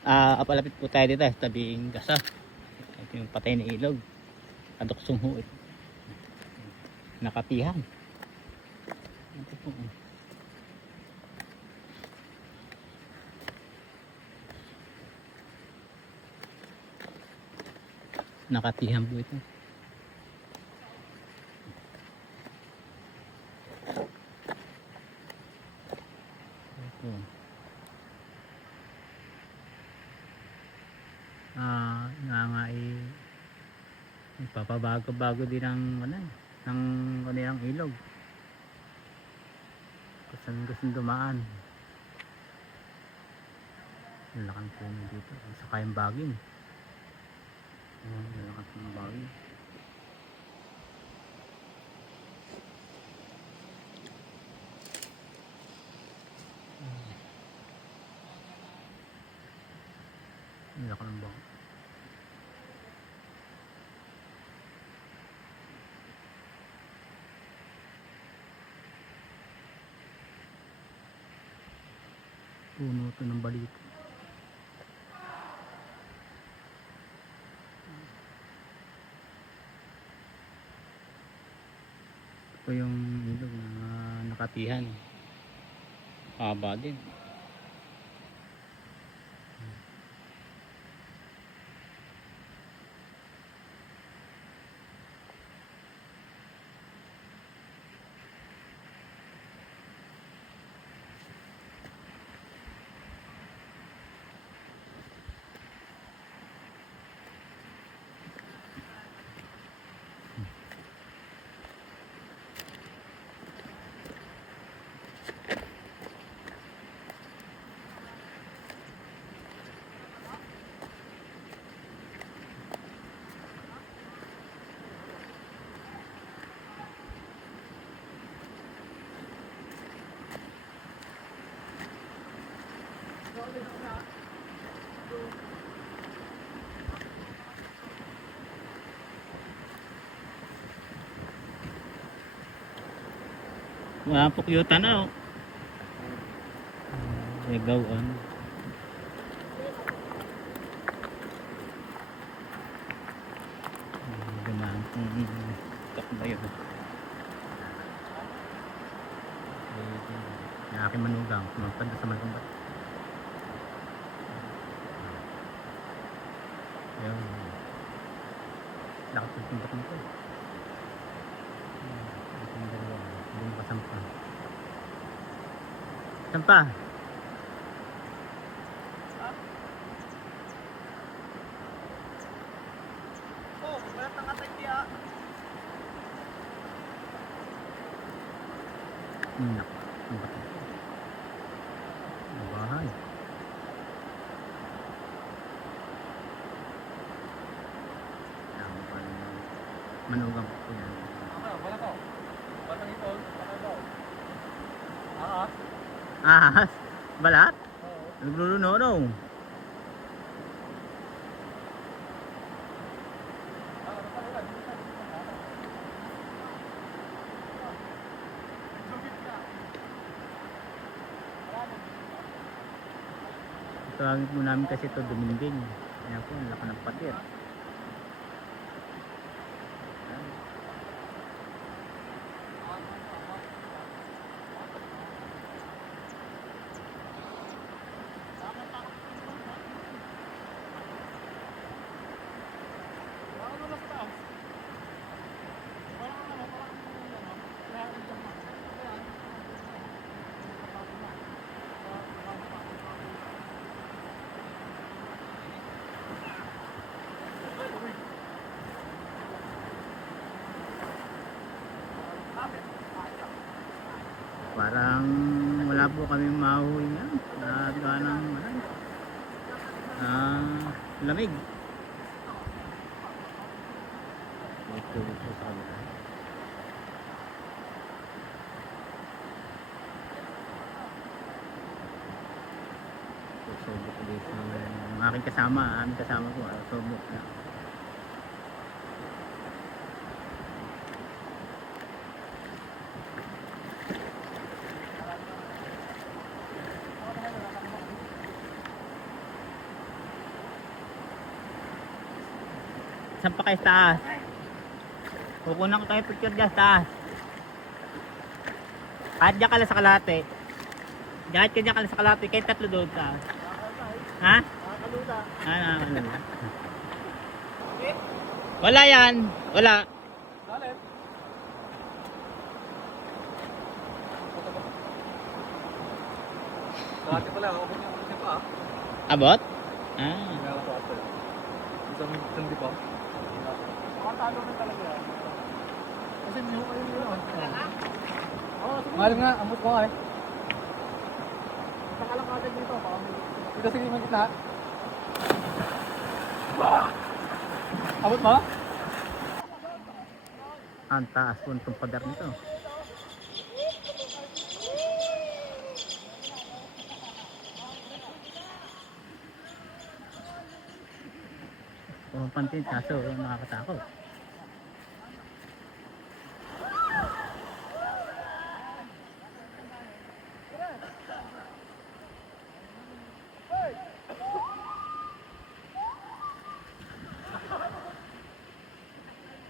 Palapit po tayo dito sa tabing gasa. Ito yung patay na ilog. Kaduksong ho ito. Nakapihan. Ito po. Nakatihan po ito. Ito. Ipapabago-bago din ang ng kanilang ilog. Gusto dumaan. Lalakan po dito. Sa kayang baging. Lalakan po ng baging. Lalakan ng baging. Puno ito ng balito. Ito yung ilog na nakatihan. Haba din. Wala po kyuta na oh. Gawaan. Ganaan kung takbo yun. Yung aking manugang. Kumapad sa manugang. Ayun. Lakas yung tingkat nito. Hindi makasampa. Sampa? Oh, balat ang atay niya. Ang bahay. Manugang po yan. Wala ko. Batang ito. Ahas. Ahas? Balat? Oo. Nagluluno. Tawagin po namin kasi ito duminding. Ayan po, laki ng patir. Parang wala po kaming mahuhuli nga. Nagawa ng lamig. Ito sa kabila. Subok ko dito. Ang aking aming kasama ko. Subok na. Saan pa kayo sa taas? Kukunan ko tayo picture dyan sa taas. Kahit dyan ka lang sa kalate. Kahit ka dyan ka lang sa kalate, kahit tatlo doon sa taas. Ha? Nakakaluta. Nakakalula. Wala yan. Wala. Dalit. Dati pala, ako niya pa ah. Abot? Ah. Kaya ko ato. Isang di pa. Makatalo na talaga yan. Kasi niyo kayo yun. Malim nga, amot ko nga eh. Nakalang ka dito. Dito sige man kita. Abot mo? Ang taas po itong pader nito. Pumapantin kaso nakakatakot.